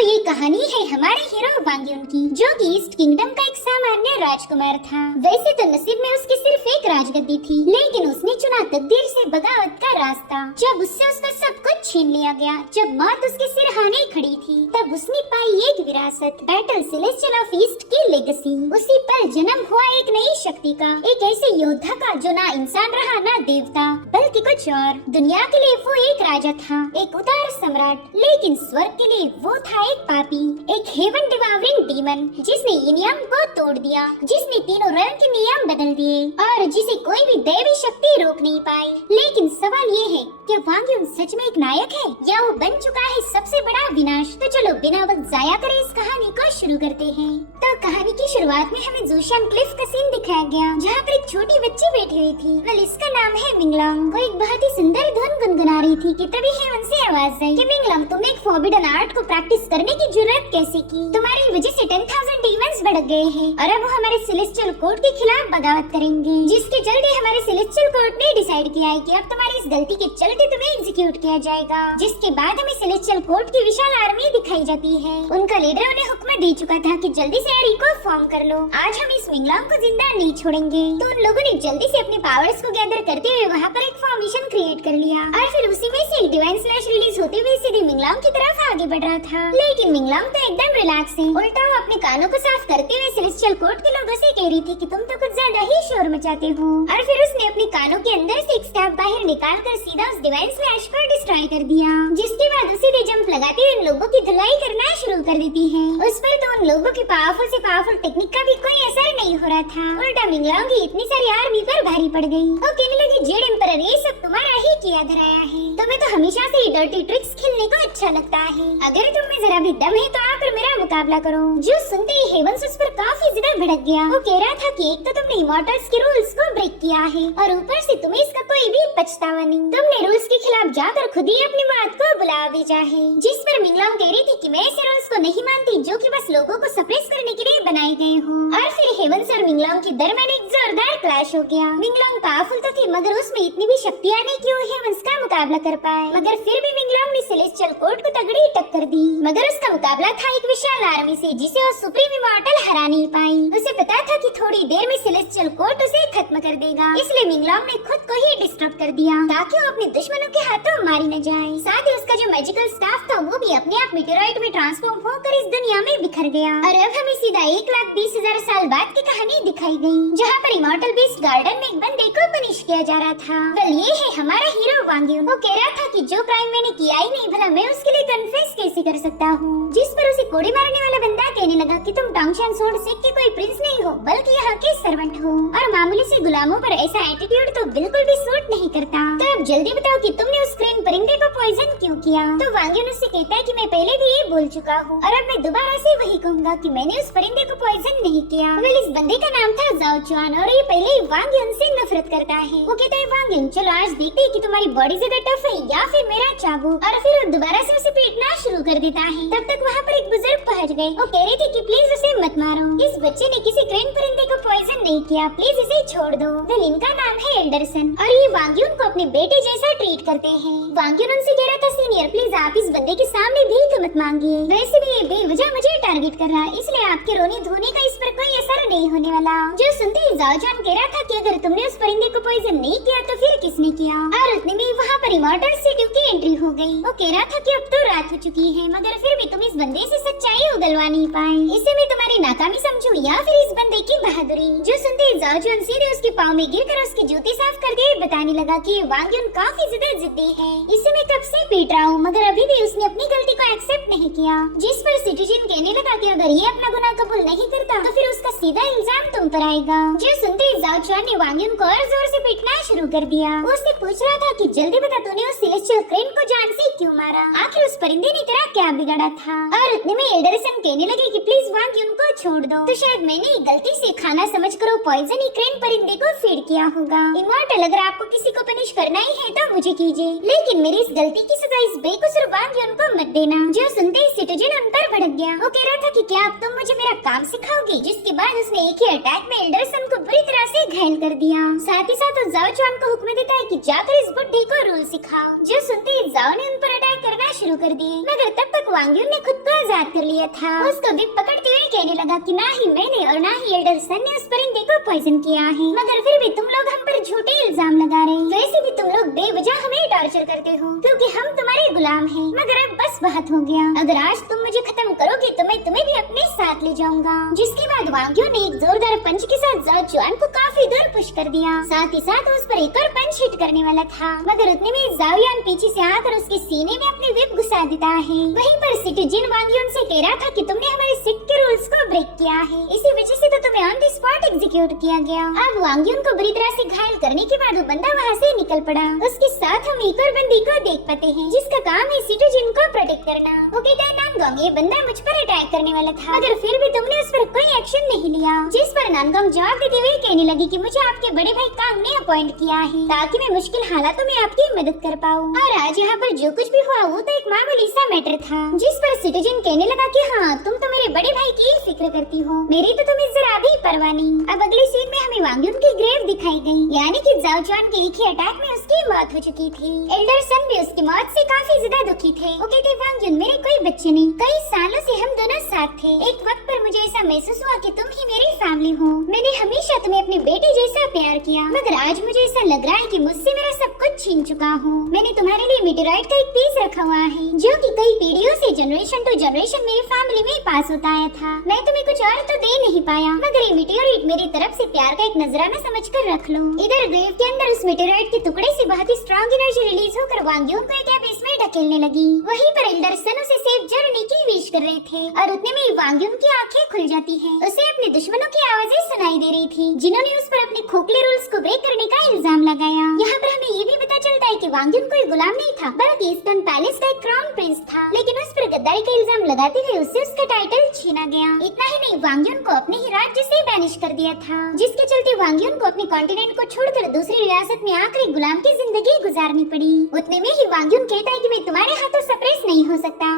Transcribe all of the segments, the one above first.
ये कहानी है हमारे हीरो वांग युन की, जो कि ईस्ट किंगडम का एक सामान्य राजकुमार था। वैसे तो नसीब में उसकी सिर्फ एक राजगद्दी थी, लेकिन उसने चुना तकदीर से बगावत का रास्ता। जब उससे उसका सब कुछ छीन लिया गया, जब मौत उसके सिरहाने खड़ी थी, तब उसने पाई एक विरासत, बैटल सेलेस्टियल ऑफ ईस्ट की लेगेसी। उसी पल जन्म हुआ एक नई शक्ति का, एक ऐसे योद्धा का जो ना इंसान रहा ना देवता, बल्कि कुछ और। दुनिया के लिए वो एक राजा था, एक उदार सम्राट, लेकिन स्वर्ग के लिए वो था एक पापी, एक हेवन डिवावरिंग डीमन, जिसने ये नियम को तोड़ दिया, जिसने तीनों रंग के नियम बदल दिए और जिसे कोई भी दैवी शक्ति रोक नहीं पाई। लेकिन सवाल ये है, क्या वांग युन सच में एक नायक है या वो बन चुका है सबसे बड़ा विनाश? तो चलो बिना वक्त जाया करे इस कहानी को शुरू करते हैं। तो कहानी की शुरुआत में हमें ज़ूशान क्लिफ का सीन दिखाया गया, जहाँ पर एक छोटी बच्ची बैठी हुई थी। वेल, इसका नाम है मिंगलोंग। वो एक बहुत ही सुंदर धुन गुनगुना रही थी कि तभी हेवन से आवाज आई कि मिंगलोंग, तुमने एक फॉरबिडन आर्ट को प्रैक्टिस करने की जरूरत कैसे की? तुम्हारी वजह से 10,000 डीमंस भड़क गए हैं और अब वो हमारे सेलेस्टियल कोर्ट के खिलाफ बगावत करेंगे, जिसके चलते हमारे सेलेस्टियल कोर्ट ने डिसाइड किया है कि अब तुम्हारी इस गलती के चलते तुम्हें एग्जीक्यूट किया जाएगा। जिसके बाद हमें सेलेस्टियल कोर्ट की विशाल आर्मी दिखाई जाती है। उनका लीडर उन्हें हुक्म दे चुका था कि जल्दी से एरी को फॉर्म कर लो, आज हम इस मिंगलोंग को जिंदा नहीं छोड़ेंगे। तो उन लोगों ने जल्दी से अपने पावर्स को गैदर करते हुए वहाँ पर एक फॉर्मेशन क्रिएट कर लिया और फिर उसी में से एक डिवाइन स्लैश रिलीज होते हुए सीधे मिंगलोंग की तरफ आगे बढ़ रहा था। लेकिन मिंगलोंग तो एकदम रिलैक्स है, उल्टा वो अपने कानों को साफ करते हुए सेलेस्टियल कोर्ट के लोगों से कह रही थी कि तुम तो कुछ ज्यादा ही शोर मचाते हो। और फिर उसने अपने कानों के अंदर से एक स्टैब बाहर निकालकर सीधा उस डिवाइन स्लैश को डिस्ट्रॉय कर दिया, जिसके बाद उसी ने जंप लगाते हुए उन लोगों की धुलाई करना शुरू कर देती है। उस पर तो उन लोगों की पावरफुल से पावरफुल टेक्निक का भी कोई असर नहीं हो रहा था, उल्टा मिंगलोंग की इतनी सारी आर्मी पर भारी पड़ गई। वो कहने लगी, जेड एम्परर, ये सब तुम्हारा ही किया धराया है, तुम्हें तो हमेशा से ही डर्टी ट्रिक्स खेलने को अच्छा लगता है। अगर तुम में जरा भी दम है तो आकर मेरा मुकाबला करो। जो सुनते ही हेवंस उस पर काफी ज्यादा भड़क गया। वो कह रहा था कि एक तो तुमने इमॉर्टल्स के रूल्स को ब्रेक किया है और ऊपर से तुम्हें इसका कोई भी पछतावा नहीं। तुमने रूल्स के खिलाफ जाकर खुद ही अपनी बात को बुला भेजा है। जिस पर मिंगलोंग कह रही थी कि मैं ऐसे रूल्स को नहीं मानती जो कि बस लोगों को सप्रेस करने के लिए बनाए गए हो। और फिर हेवंस और मिंगलोंग के दरमियान एक जोरदार क्लैश हो गया। मिंगलोंग पावरफुल तो थी, मगर उसमें इतनी भी शक्तियाँ नहीं कि वो हेवंस का मुकाबला कर पाए। मगर फिर भी मिंगलोंग ने सेलेस्टियल कोर्ट को तगड़ी टक्कर दी, मगर उसका मुकाबला था एक विशाल आर्मी से, जिसे वो सुप्रीम इमॉर्टल हरा नहीं पाई। उसे पता था कि थोड़ी देर में सेलेस्टियल कोर्ट उसे खत्म कर देगा, इसलिए मिंगलोंग ने खुद को ही डिस्टर्ब कर दिया ताकि वो अपने दुश्मनों के हाथों मारी न जाए। साथ ही उसका जो मैजिकल स्टाफ था वो भी अपने आप मीटेरॉइड में ट्रांसफॉर्म होकर इस दुनिया में बिखर गया। और अब हमें सीधा 1,20,000 साल बाद की कहानी दिखाई गई, जहाँ पर इमॉर्टल बीस्ट गार्डन में एक बंदे को पनिश किया जा रहा था। वेल, ये है हमारा हीरो वांग युन। वो कह रहा था कि जो क्राइम मैंने किया ही नहीं, भला मैं उसके लिए कन्फेस कैसे कर सकता हूँ? जिस पर उसे कोड़े मारने वाला बंदा कहने लगा कि तुम टोंगशान सोर्ड सेक के कोई प्रिंस नहीं हो, बल्कि यहाँ के सर्वेंट हो, और मामूली से गुलामों पर ऐसा एटीट्यूड तो बिल्कुल भी सूट नहीं करता। तो अब जल्दी बताओ कि तुमने उस क्रेन परिंदे को पॉइजन क्यों किया? तो वांग युन उससे कहता है कि मैं पहले भी ये बोल चुका हूँ और अब मैं दोबारा से वही कहूँगा कि मैंने उस परिंदे को पॉइजन नहीं किया। वेल, इस बंदे का नाम था जाओ चुआन और ये पहले ही वांग युन से नफरत करता है। वो कहता है, वांग युन, चलो आज देखते हैं कि तुम्हारी बॉडी ज्यादा टफ है या फिर मेरा चाबुक। और फिर वो दोबारा से उसे पीटना शुरू कर देता है। तब तक वहाँ पर एक बुजुर्ग पहुँच गए। वो कह रहे थे कि प्लीज उसे मत मारो, इस बच्चे ने किसी क्रेन परिंदे को पॉइजन नहीं किया, प्लीज इसे छोड़ दो। वेल, इनका नाम है एल्डरसन और ये वांग युन को अपने बेटे जैसा ट्रीट करते हैं। वांग युन उनसे कह रहा था, सीनियर प्लीज आप इस बंदे के सामने भीख मत मांगिए, वैसे भी ये बेवजह मुझे टारगेट कर रहा है, इसलिए आपके रोने धोने का इस पर कोई असर नहीं होने वाला। जो सुनते ही जाओ चुआन कह रहा था कि अगर तुमने उस परिंदे को पॉइजन नहीं किया तो फिर किसने किया? और उतने में वहाँ पर इमॉर्टल सिटी की एंट्री हो गई। वो कह रहा था कि अब तो रात हो चुकी है, मगर फिर भी तुम इस बंदे से सच्चाई उगलवा नहीं पाए। इसे मैं तुम्हारी नाकामी समझूं या फिर इस बंदे की बहादुरी? जो सुनते ही जाओ चुआन सीधे उसके पाँव में गिरकर उसके जूते साफ करके बताने लगा कि ये वांग युन काफी ज्यादा जिद्दी है, इसे मैं कब से पीट रहा हूँ, मगर अभी भी उसने अपनी गलती को एक्सेप्ट नहीं किया। जिस पर सिटीजन कहने लगा कि अगर ये अपना गुनाह कबूल नहीं करता तो फिर उसका सीधा इल्जाम तुम पर आएगा। जो सुनते ही जाओ चुआन ने वांग युन को और जोर से पीटना शुरू कर दिया। वो उससे पूछ रहा था कि जल्दी बता, तूने उस सेलेस्टियल क्रेन को जान से क्यों मारा? आखिर उस परिंदे ने तेरा क्या बिगाड़ा था? और उतने में एल्डरसन कहने लगे कि प्लीज वांग युन को छोड़ दो, तो शायद मैंने गलती से खाना समझकर वो पॉइजन ही क्रेन परिंदे को फीड किया होगा। इमॉर्टल, अगर आपको किसी को पनिश करना ही है तो मुझे कीजिए, लेकिन मेरी इस गलती की सजा इस बेकसूर वांग युन को मत देना। जो सुनते ही सिटीजन उन पर भड़क गया। वो कह रहा था कि क्या अब तुम मुझे मेरा काम सिखाओगे, जिसके बाद उसने एक ही अटैक में एल्डरसन को बुरी तरह से घायल कर दिया। साथ ही साथ जाओ चुआन को हुक्म देता है कि जाकर इस बुड्ढे को रूल सिखाओ। जो सुनते ही जाओ ने उन पर अटैक करना शुरू कर दिए, मगर तब तक वांग युन ने खुद को आजाद कर लिया था। उसको भी पकड़ते हुए कहने लगा कि ना ही मैंने और ना ही एल्डरसन ने उस परिंदे को पॉइजन किया है, मगर फिर भी तुम लोग हम पर झूठे इल्जाम लगा रहे। वैसे भी तुम लोग बेवजह हमें टॉर्चर करते हो क्योंकि हम तुम्हारे गुलाम हैं। मगर अब बस बहुत हो गया, अगर आज तुम मुझे खत्म करोगे तो मैं तुम्हें भी अपने साथ ले जाऊंगा। जिसके बाद वांग युन ने एक जोरदार पंच के साथ जाओ चुआन को काफी दूर पुश कर दिया। साथ ही साथ उस पर एक और पंच हिट करने वाला था, मगर उतने में जाओ यान पीछे से आकर उसके सीने में अपनी विप घुसा देता है। वहीं पर सिटीजन वांग युन से कह रहा था कि तुमने हमारे सिट के रूल्स को ब्रेक किया है, इसी वजह से तो तुम्हें ऑन द स्पॉट एग्जीक्यूट किया गया। अब वांग युन को बुरी तरह से घायल करने के बाद वो बंदा वहाँ से निकल पड़ा। उसके साथ हम एक और बंदी को देख पाते हैं जिसका काम है सिटीजन को प्रोटेक्ट करना। वो कहता है नानगोंग, ये बंदा मुझ पर अटैक करने वाला था, मगर फिर भी तुमने उस पर कोई एक्शन नहीं लिया। जिस पर नानगोंग जवाब देते हुए कहने लगी कि मुझे आपके बड़े भाई कांग ने अपॉइंट किया है ताकि मैं मुश्किल हालातों में आपकी मदद कर पाऊँ। और आज यहाँ पर जो कुछ भी हुआ वो तो एक मामूली सा मैटर था। जिस पर सिटीजन कहने लगा कि हाँ, तुम तो मेरे बड़े भाई की फिक्र करती हो, मेरी तो तुम्हें जरा भी परवाह नहीं। अब अगले सीन में हमें वांग युन की ग्रेव दिखाई गई, यानी कि जाओ चुआन के एक ही अटैक में उसकी मौत हो चुकी थी। एल्डरसन भी उसकी मौत से काफी ज्यादा दुखी थे। वो कहते वांग युन, मेरे कोई बच्चे नहीं, कई सालों से हम दोनों साथ थे। एक वक्त पर मुझे ऐसा महसूस हुआ कि तुम ही मेरी फैमिली हो। मैंने हमेशा तुम्हें अपने बेटे जैसा प्यार किया, मगर आज मुझे ऐसा लग रहा है कि मुझसे मेरा सब कुछ छीन चुका हूँ। मैंने तुम्हारे लिए मीटेराइट का एक पीस रखा हुआ है जो कि कई पीढ़ियों से जनरेशन टू जनरेशन मेरी फैमिली में पास होता आया था। मैं तुम्हें कुछ और तो दे नहीं पाया, मगर ये मीटेराइट मेरी तरफ से प्यार का एक नजराना समझकर रख लो। इधर ग्रेव के अंदर उस मीटेराइट के टुकड़े से बहुत ही स्ट्रॉन्ग एनर्जी रिलीज होकर वांग युन को एक एबिस में ढकेलने लगी। वहीं पर एल्डरसन उसे सेफ जर्नी की विश कर रहे थे और उतने में वांग युन की आंखें खुल जाती हैं। उसे अपने दुश्मनों की आवाजें सुनाई दे रही थी जिन्होंने उस पर अपने खोखले रूल्स को ब्रेक करने का इल्जाम लगाया। यहाँ पर हमें ये भी पता चलता है कि वांग युन कोई गुलाम नहीं था, बल्कि ईस्टर्न पैलेस का एक क्राउन प्रिंस था, लेकिन उस पर गद्दारी का इल्जाम लगाते हुए उससे उसका टाइटल छीना गया। इतना ही नहीं, वांग युन को अपने ही राज्य से बैनिश कर दिया था, जिसके चलते वांग युन को अपने कॉन्टिनेंट को छोड़कर दूसरी रियासत में आकर एक गुलाम की जिंदगी गुजारनी पड़ी। उतने में ही वांग युन कहता है कि मैं तुम्हारे हाथों सप्रेस नहीं हो सकता,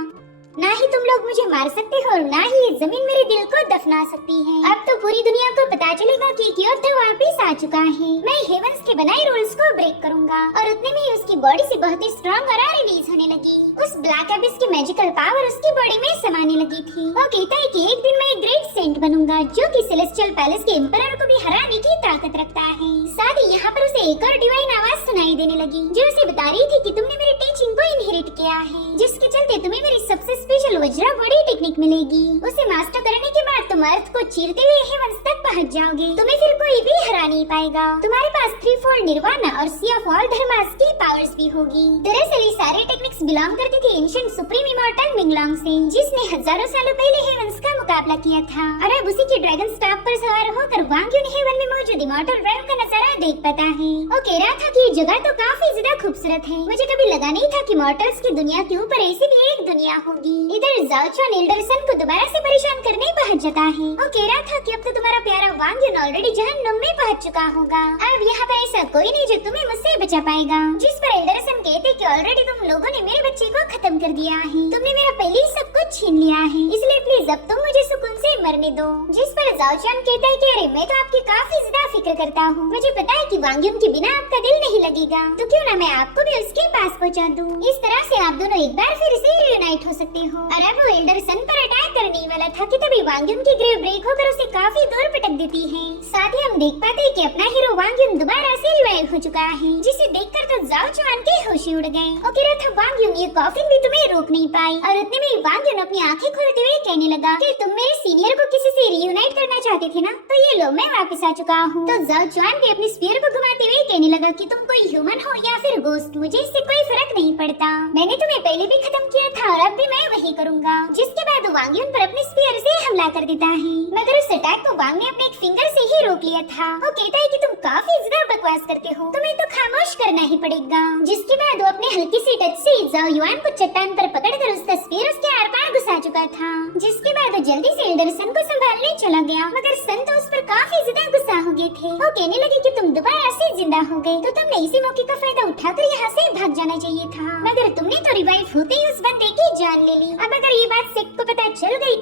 ना ही तुम लोग मुझे मार सकते हो और ना ही ये जमीन मेरे दिल को दफना सकती है। अब तो पूरी दुनिया को पता चलेगा कि एक योद्धा वापस आ चुका है। मैं हेवंस के बनाए रूल्स को ब्रेक करूंगा। और उतने में ही उसकी बॉडी से बहुत ही स्ट्रॉन्ग ऑरा रिलीज होने लगी। उस ब्लैक एबिस की मैजिकल पावर उसकी बॉडी में समाने लगी थी। वो कहता है कि एक दिन मैं एक ग्रेट सेंट बनूंगा जो कि सेलेस्टियल पैलेस के एम्परर को भी हराने की ताकत रखता है। साथ ही यहाँ पर उसे एक और डिवाइन आवाज सुनाई देने लगी जो उसे बता रही थी कि तुमने मेरी टीचिंग को इनहेरिट किया है, जिसके चलते तुम्हें मेरी सबसे स्पेशल वज्रा बॉडी टेक्निक मिलेगी। उसे मास्टर करने के बाद तुम अर्थ को चीरते हुए हेवंस तक पहुंच जाओगे। तुम्हें फिर कोई भी हरा नहीं पाएगा। तुम्हारे पास 3-fold निर्वाणा और सी ऑफ ऑल धर्मास की पावर्स भी होगी। दरअसल ये सारे टेक्निक्स बिलोंग करती थी एंशिएंट सुप्रीम इमॉर्टल मिंगलोंग से, जिसने हजारों सालों पहले हेवंस का मुकाबला किया था। और अब उसी के ड्रैगन स्टाफ पर सवार होकर वांग युन हेवन में मौजूद इमॉर्टल रेल्म का नजारा देख पाता है। वो कह रहा था कि ये जगह तो काफी ज्यादा खूबसूरत है। मुझे कभी लगा नहीं था कि मॉर्टल्स की दुनिया के ऊपर ऐसी भी एक दुनिया होगी। इधर जाओ चुआन एल्डरसन को दोबारा से परेशान करने पहुंच जाता है। वो कह रहा था कि अब तो तुम्हारा प्यारा वांग युन ऑलरेडी जहन्नुम में पहुंच चुका होगा। अब यहाँ पर ऐसा कोई नहीं जो तुम्हें मुझसे बचा पाएगा। जिस पर एल्डरसन कहते कि ऑलरेडी तुम लोगों ने मेरे बच्चे को खत्म कर दिया है। तुमने मेरा पहले ही सब कुछ छीन लिया है, इसलिए प्लीज अब तुम मुझे सुकून से मरने दो। जिस पर जाओ चुआन कहता है कि अरे मैं तो आपकी काफी ज्यादा फिक्र करता हूँ। मुझे पता है कि वांग युन के बिना आपका दिल नहीं लगेगा, तो क्यों ना मैं आपको भी उसके पास पहुँचा दूँ। इस तरह से आप दोनों एक बार फिर से यूनाइट हो सकते हो। और अब वो एल्डरसन पर अटैक करने वाला था कि तभी वांग युन की ग्रेव ब्रेक होकर उसे काफी दूर पटक देती है। साथ ही हम देख पाते हैं कि अपना हीरो वांग युन दोबारा से रिवाइव हो चुका है, जिसे देखकर तो जाओ चुआन के होश उड़ गए। वो कह रहा था वांग युन ये कॉफिन भी तुम्हें रोक नहीं पाई। और उतने में वांग युन अपनी आंखें खोलते हुए कहने लगा कि तुम मेरे सीनियर को किसी से रियूनाइट करना चाहते थे ना, तो ये लो मैं वापस आ चुका हूँ। तो जाओ चुआन भी अपनी स्पीयर को घुमाते हुए कहने लगा कि तुम कोई ह्यूमन हो या फिर गोस्ट, मुझे इससे कोई फर्क नहीं पड़ता। मैंने तुम्हें पहले भी खत्म किया था और अब भी मैं वही करूँगा। जिसके बाद वांग युन पर अपने स्पीयर से हमला कर देता है, मगर उस अटैक को वांग ने अपने एक फिंगर से ही रोक लिया था। वो कहता है कि तुम काफी ज्यादा बकवास करते हो, तुम्हें तो खामोश करना ही पड़ेगा। जिसके बाद वो अपने हल्की सी टच से जाओ युआन को चट्टान पर पकड़कर उसका स्पीयर उसके आर पार घुसा चुका था। जिसके बाद वो जल्दी से एल्डरसन को संभालने चला गया, मगर सन तो उस पर काफी ज्यादा गुस्सा हो गए थे। वो कहने लगे कि तुम दोबारा से जिंदा हो गए, तो तुमने इसी मौके का फायदा उठाकर यहाँ से भाग जाना चाहिए था, मगर तुमने तो रिवाइव होते ही उस बंदे की जान ले ली। अब अगर ये बात सेक्ट को पता चल गई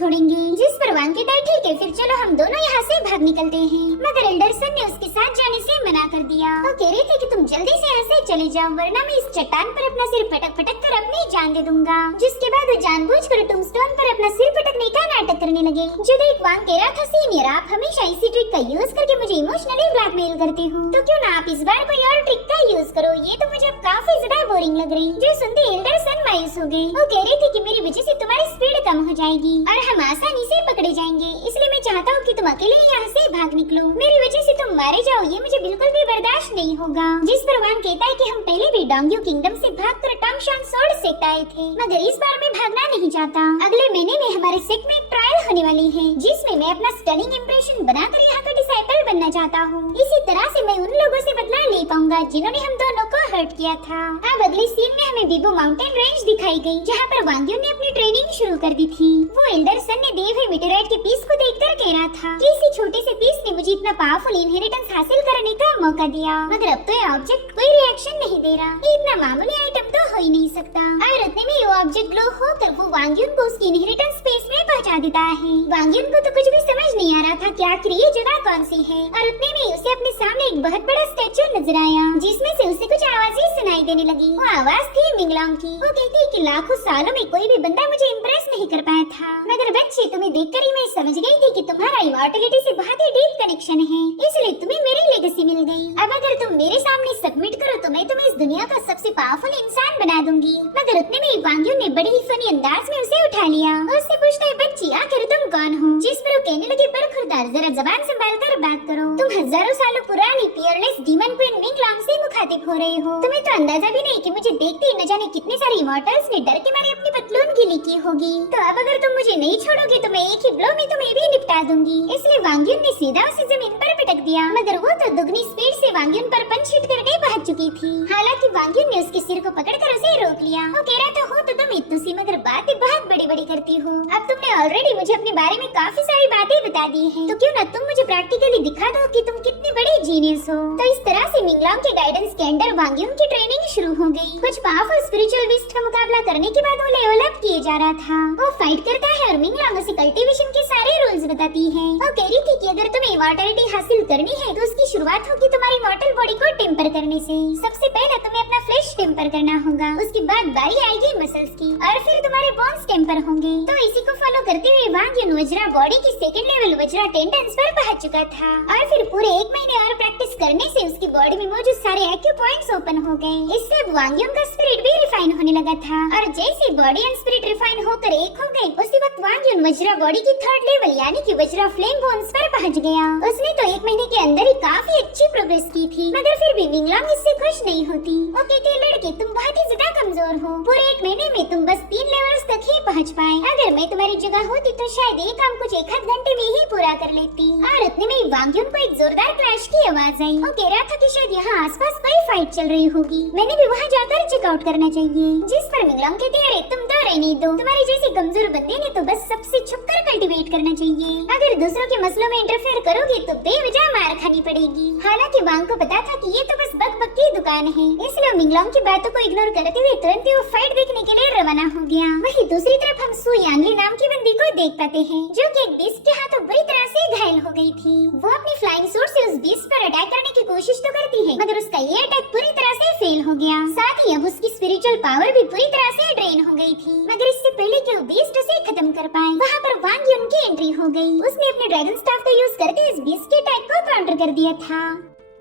छोड़ेंगे। जिस पर वांग कहता है ठीक है फिर चलो हम दोनों यहाँ से भाग निकलते हैं। मगर एल्डरसन ने उसके साथ जाने से मना कर दिया। वो कह रहे थे कि तुम जल्दी से यहाँ से चले जाओ वरना मैं इस चट्टान पर अपना सिर पटक पटक कर अपनी जान दे दूंगा। जिसके बाद वो जानबूझकर टूम्बस्टोन पर अपना सिर पटकने का नाटक करने लगे। जो देख वांग कह रहा था सीनियर आप हमेशा इसी ट्रिक का यूज करके मुझे इमोशनली ब्लैकमेल करते हो, तो क्यों ना आप इस बार कोई और ट्रिक का यूज करो। ये तो मुझे अब काफी ज्यादा बोरिंग लग रही। जो सुनते एल्डरसन मायूस हो गए। वो कह रहे थे कि मेरी वजह से तुम्हारी स्पीड कम हो जाएगी और हम आसानी से पकड़े जाएंगे, इसलिए मैं चाहता हूँ कि तुम अकेले यहाँ से भाग निकलो। मेरी वजह से तुम मारे जाओ ये मुझे बिल्कुल भी बर्दाश्त नहीं होगा। जिस पर वांग कहता है कि हम पहले भी डोंग्यू किंगडम से भागकर टॉमशान सोर्ड सेक्ट आए थे, मगर इस बार मैं भागना नहीं चाहता। अगले महीने में हमारे सेक्ट में एक ट्रायल होने वाली है जिसमें मैं अपना स्टनिंग इंप्रेशन बनाकर यहाँ का डिसाइपल बनना चाहता हूँ। इसी तरह से मैं उन लोगों से बदला ले पाऊंगा जिन्होंने हम दोनों को हर्ट किया था। अब अगली सीन में हमें बिबो माउंटेन रेंज दिखाई गई जहाँ पर वांग्यू ने अपनी ट्रेनिंग शुरू कर दी थी। वो एल्डरसन ने दिए हुए मीटेराइट के पीस को देखकर कह रहा था कि इसी छोटे से पीस ने मुझे इतना पावरफुल इनहेरिटेंस हासिल करने का मौका दिया, मगर अब तो ये ऑब्जेक्ट कोई रिएक्शन नहीं दे रहा। ये इतना मामूली आइटम तो हो ही नहीं सकता। और उतने में वो ऑब्जेक्ट ग्लो होकर वो वांग्यून को उसकी इनहेरिटेंस स्पेस में पहुंचा देता है। वांग्यून को तो कुछ भी समझ नहीं आ रहा था कि आखिर ये जगह कौन सी है, और उतने में उसे अपने सामने एक बहुत बड़ा स्टैचू नजर आया जिसमें से उसे कुछ आवाजें सुनाई देने लगी। वो आवाज थी मिंगलोंग की। वो कहती है कि लाखों सालों में कोई भी बंदा मुझे इम्प्रेस नहीं कर पाया था, मगर बच्चे तुम्हें देखकर ही मैं समझ गई थी कि तुम्हारा इमॉर्टलिटी से बहुत ही डीप कनेक्शन है, इसलिए तुम्हें मेरी लेगेसी मिल गई। अब अगर तुम मेरे सामने सबमिट करो तो मैं तुम्हें इस दुनिया का सबसे पावरफुल इंसान बना दूंगी। मगर उतने में वांग्यू ने बड़ी ही फनी अंदाज में उसे उठा लिया। उससे पूछता है बच्ची आखिर तुम कौन हो? जिस पर वो कहने लगी बरखुरदार जरा जबान संभाल कर बात करो, तुम हजारों सालों पुरानी पियरलेस डीमन क्वीन मिंगलोंग से मुखातिब हो रहे हो। तुम्हें तो अंदाजा भी नहीं कि मुझे देखते ही न जाने कितने सारे इमॉर्टल्स ने डर के मारे अपनी पतलून गीली की होगी। तो अब अगर तुम मुझे नहीं छोड़ोगे तो मैं एक ही ब्लो में तुम्हें भी निपटा दूंगी। इसलिए वांग्यून ने सीधा उसे जमीन पर पटक दिया, मगर वो तो दुगनी स्पीड से वांग्यून पर पंच हिट करके भाग चुकी थी। हालांकि वांग्यून ने उसके सिर को पकड़कर उसे रोक लिया। वो कह रहा था हो तो तुम इतनी सी मगर बातें बहुत बड़ी बड़ी करती हो। अब तुमने ऑलरेडी मुझे अपने बारे में काफी सारी बातें बता दी हैं, तो क्यों ना तुम मुझे प्रैक्टिकली दिखा दो कि तुम कितनी बड़ी जीनियस हो। तो इस तरह से मिंगलोंग के गाइडेंस के अंडर वांग्यून की ट्रेनिंग शुरू हो गई। कुछ पावरफुल स्पिरिचुअल बीस्ट का मुकाबला करने के बाद वो लेवल अप किए जा रहा था। वो फाइट करता है और मिंगलोंग उसे कल्टीवेशन के सारे रूल्स बताती है। वो कह रही थी कि अगर तुम्हें इमॉर्टलिटी हासिल करनी है तो उसकी शुरुआत होगी तुम्हारी मॉर्टल बॉडी को टेम्पर करने से। सबसे पहले तुम्हें अपना फ्लेश टेम्पर करना होगा, उसके बाद बारी आएगी मसल्स की और फिर तुम्हारे बोन्स टेम्पर होंगे। तो इसी को फॉलो करते हुए वांग्यून वज्रा बॉडी की सेकंड लेवल वज्रा टेंडेंस पर पहुंच चुका था और फिर पूरे 1 महीने और प्रैक्टिस करने से उसकी बॉडी में मौजूद सारे एक्यू पॉइंट्स ओपन हो गए। इससे वांग्यून का स्पिरिट भी रिफाइन होने लगा था और जैसे बॉडी एंड स्पिरिट रिफाइन होकर एक हो गए उसी वक्त वांग्यून वज्रा बॉडी की थर्ड लेवल यानी कि वज्रा फ्लेम बोन्स पर पहुंच गया। उसने तो 1 महीने के अंदर ही काफी अच्छी प्रोग्रेस की थी, मगर फिर भी मिंगलोंग इससे खुश नहीं होती। वो कहती है लड़के तुम बहुत ही ज्यादा कमजोर हो, पूरे 1 महीने में तुम बस 3 लेवल्स तक ही पहुंच पाए। अगर मैं तुम्हारी जगह होती तो शायद ये काम कुछ 1 आध घंटे में ही पूरा कर लेती। और उतने में वांग्यून को एक जोरदार क्रैश की आवाज आई। वो कह रहा था कि शायद यहाँ आसपास कोई फाइट चल रही होगी, मैंने भी वहाँ जाकर चेकआउट करना चाहिए। जिस पर मिंगलोंग कहती है अरे तुम तो रहने दो, तुम्हारे जैसे कमजोर बंदे ने तो बस सबसे छुपकर कल्टीवेट करना चाहिए। अगर दूसरों के मसलों में इंटरफेयर करोगे तो बेवजह मार खानी पड़ेगी। हालांकि वांग को पता था कि ये तो बस बक की दुकान है, इसलिए मिंगलोंग की बातों को इग्नोर करते हुए तुरंत ही वो फाइट देखने के लिए रवाना हो गया। वहीं दूसरी तरफ हम सु यानली नाम की बंदी को देख पाते हैं जो कि एक बीस्ट के हाथों बुरी तरह से घायल हो गई थी। वो अपनी फ्लाइंग सूट से उस बीस्ट पर अटैक करने की कोशिश तो करती है, मगर उसका ये अटैक पूरी तरह से फेल हो गया। साथ ही अब उसकी स्पिरिचुअल पावर भी पूरी तरह से ड्रेन हो गई थी। मगर इससे पहले कि वो बीस्ट उसे खत्म कर पाए वहाँ पर वांग्यून की एंट्री हो गई। उसने अपने ड्रैगन स्टाफ का यूज करके इस बीस्ट के अटैक को काउंटर कर दिया था,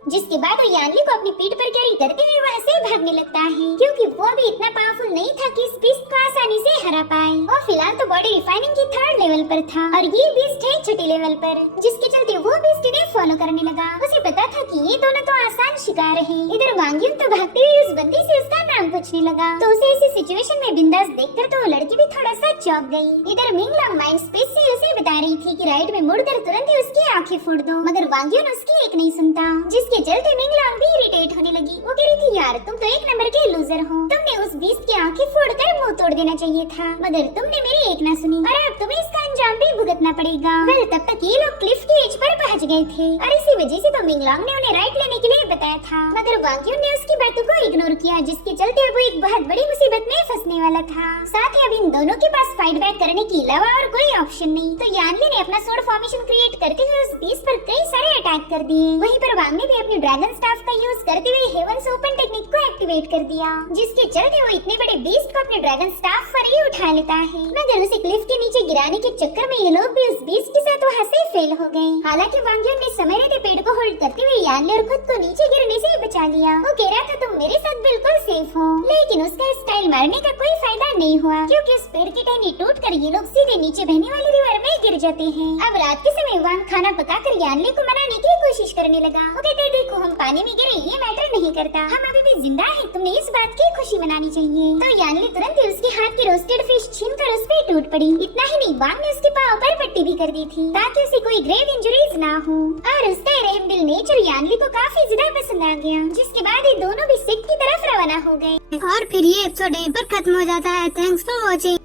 जिसके बाद वो यानली को अपनी पीठ पर कैरी करते हुए वहाँ से भागने लगता है, क्योंकि वो भी इतना पावरफुल नहीं था कि इस बीस्ट को आसानी से हरा पाए। और फिलहाल तो बॉडी रिफाइनिंग की 3rd लेवल पर था और ये बीस्ट है छठी लेवल पर, जिसके चलते वो बीस्ट इन्हें फॉलो करने लगा। उसे पता था कि ये दोनों तो आसान शिकार है। इधर वांग्यून तो भागते हुए उस बंदी से उसका नाम पूछने लगा, तो उसे ऐसी सिचुएशन में बिंदास देखकर तो वो लड़की भी थोड़ा सा चौंक गई। इधर मिंगलोंग माइंड स्पेस से उसे बता रही थी कि राइट में मुड़कर तुरंत ही उसकी आंखें फोड़ दो, मगर वांग्यून उसकी एक नहीं सुनता, जिसके जिसके चलते मिंगलांग भी इरिटेट होने लगी। वो कह रही थी यार तुम तो एक नंबर के लूजर हो, तुमने उस बीस्ट की आंखें फोड़कर मुंह तोड़ देना चाहिए था, मगर तुमने मेरी एक ना सुनी और अब तुम्हें इसका अंजाम भी भुगतना पड़ेगा। वेल तब तक ये लोग क्लिफ की एज पर पहुंच गए थे और इसी वजह से तो मिंगलांग ने उन्हें राइट लेने के लिए बताया था, मगर वांग युन ने उसकी बातों को इग्नोर किया, जिसके चलते अब वो एक बहुत बड़ी मुसीबत में फंसने वाला था। साथ ही अब इन दोनों के पास फाइट बैक करने के अलावा और कोई ऑप्शन नहीं, तो यानली ने अपना स्वॉर्ड फॉर्मेशन क्रिएट करके उस बीस्ट पर कई सारे अटैक कर दिए। वहीं पर वांग ने भी अपनी ड्रैगन स्टाफ का यूज करते हुए हेवंस ओपन टेक्निक को एक्टिवेट कर दिया, जिसके चलते वो इतने बड़े बीस्ट को अपने ड्रैगन स्टाफ पर ही उठा लेता है, मगर उसे क्लिफ के नीचे गिराने के चक्कर में ये लोग भी उस बीस्ट के साथ वहाँ से फेल हो गए। हालांकि वांग युन ने समय रहते पेड़ को होल्ड करते हुए यानली और खुद को नीचे गिरने से बचा लिया। वो कह रहा था तुम मेरे साथ बिल्कुल सेफ हो, लेकिन उसका स्टाइल मारने का कोई फायदा नहीं हुआ, क्योंकि उस पेड़ की टहनी टूटकर ये लोग सीधे नीचे बहने वाली रिवर में गिर जाते हैं। अब रात के समय वांग खाना पकाकर यानली को मनाने की कोशिश करने लगा। वो कहते देखो हम पानी में गिरे ये मैटर नहीं करता, हम अभी भी जिंदा हैं, तुमने इस बात की खुशी मनानी चाहिए। तो यानली तुरंत ही उसके हाथ की रोस्टेड फिश छीनकर उस पे टूट पड़ी। इतना ही नहीं, वांग ने उसके पाँव पर पट्टी भी कर दी थी ताकि उसे कोई ग्रेव इंजरीज ना हो, और उसका रहमदिल नेचर यानली को काफी ज्यादा पसंद आ गया, जिसके बाद ये दोनों भी सिख की तरफ रवाना हो गए। और फिर ये एपिसोड यहीं पर खत्म हो जाता है। Thanks for watching.